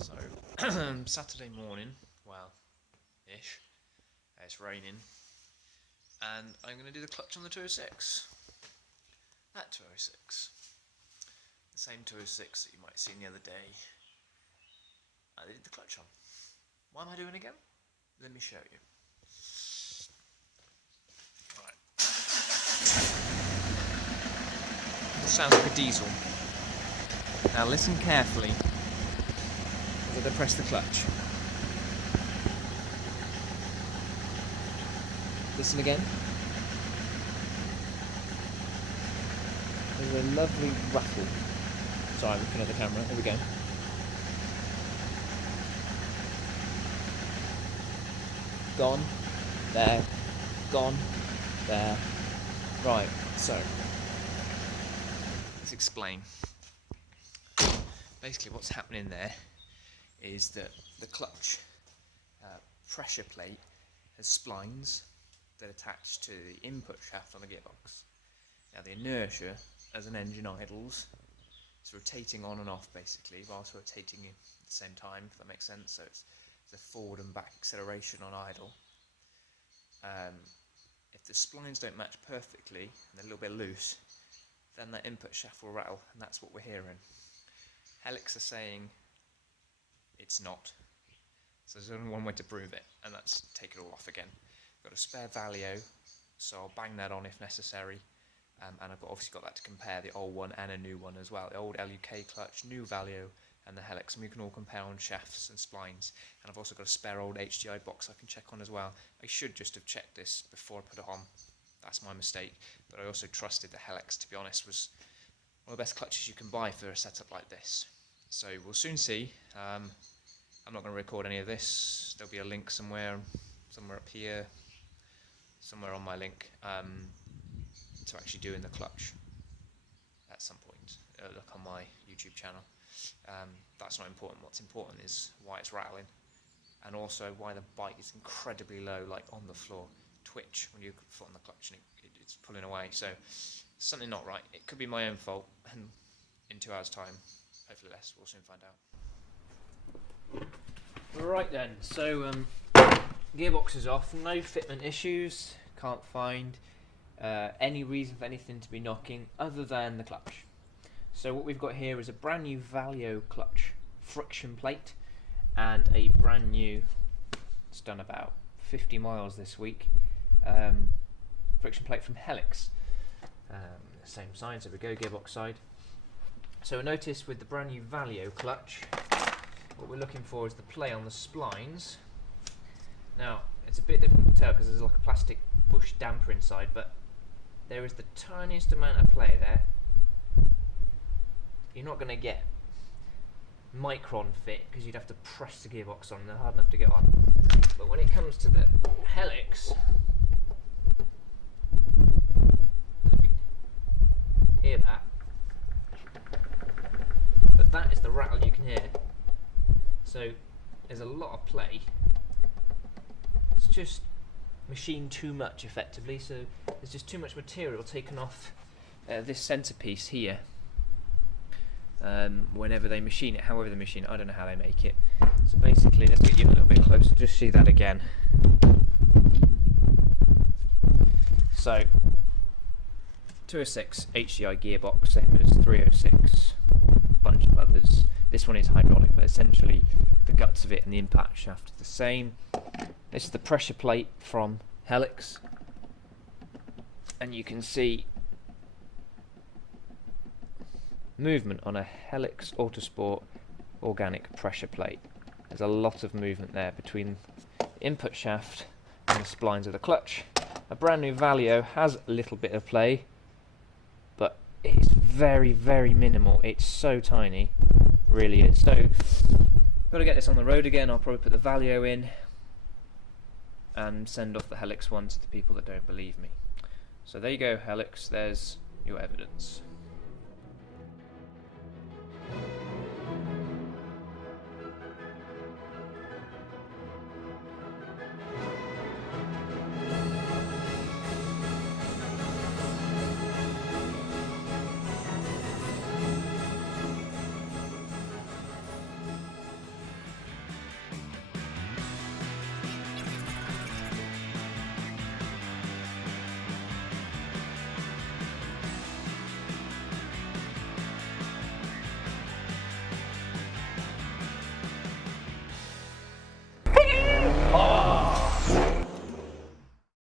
So, Saturday morning, well, ish, it's raining, and I'm going to do the clutch on the 206. That 206. The same 206 that you might have seen the other day. I did the clutch on. What am I doing again? Let me show you. Right. Sounds like a diesel. Now listen carefully as I press the clutch. Listen again. There's a lovely rattle. Sorry, I'm looking at the camera. Here we go. Gone. There. Gone. There. Right, so let's explain. Basically what's happening there is that the clutch pressure plate has splines that attach to the input shaft on the gearbox. Now the inertia, as an engine idles, it's rotating on and off basically, whilst rotating at the same time, if that makes sense. So it's a forward and back acceleration on idle. If the splines don't match perfectly and they're a little bit loose, then that input shaft will rattle, and that's what we're hearing. Helix are saying it's not. So there's only one way to prove it, and that's take it all off again. I've got a spare Valio, so I'll bang that on if necessary. And I've obviously got that to compare the old one and a new one as well. The old LUK clutch, new Valio, and the Helix, and we can all compare on shafts and splines. And I've also got a spare old HDI box I can check on as well. I should just have checked this before I put it on. That's my mistake. But I also trusted the Helix, to be honest, was one of the best clutches you can buy for a setup like this. So we'll soon see. I'm not going to record any of this. There'll be a link somewhere up here, somewhere on my link, to actually doing the clutch at some point. Look on my YouTube channel. That's not important. What's important is why it's rattling, and also why the bike is incredibly low, like on the floor. Twitch when you put foot on the clutch and it's pulling away. So something not right. It could be my own fault, and in 2 hours' time, hopefully less, we'll soon find out. Right then, so gearbox is off, no fitment issues, can't find any reason for anything to be knocking other than the clutch. So what we've got here is a brand new Valio clutch friction plate and a brand new, it's done about 50 miles this week, friction plate from Helix. Same side, so we go gearbox side. So notice with the brand new Valio clutch, what we're looking for is the play on the splines. Now it's a bit difficult to tell because there's like a plastic bush damper inside, but there is the tiniest amount of play there. You're not going to get micron fit because you'd have to press the gearbox on, they're hard enough to get on. But when it comes to the Helix, you can hear that. But that is the rattle you can hear. So there's a lot of play. It's just machined too much effectively, so there's just too much material taken off this centerpiece here. Whenever they machine it, however they machine it, I don't know how they make it. So basically, let's get you a little bit closer, just see that again. So 206 HDI gearbox, same as 306, bunch of others. This one is hydraulic, but essentially the guts of it and the impact shaft are the same. This is the pressure plate from Helix, and you can see movement on a Helix Autosport organic pressure plate. There's a lot of movement there between the input shaft and the splines of the clutch. A brand new Valio has a little bit of play, but it's very, very minimal. It's so tiny, really is. So, got to get this on the road again. I'll probably put the Valio in and send off the Helix one to the people that don't believe me. So there you go, Helix. There's your evidence.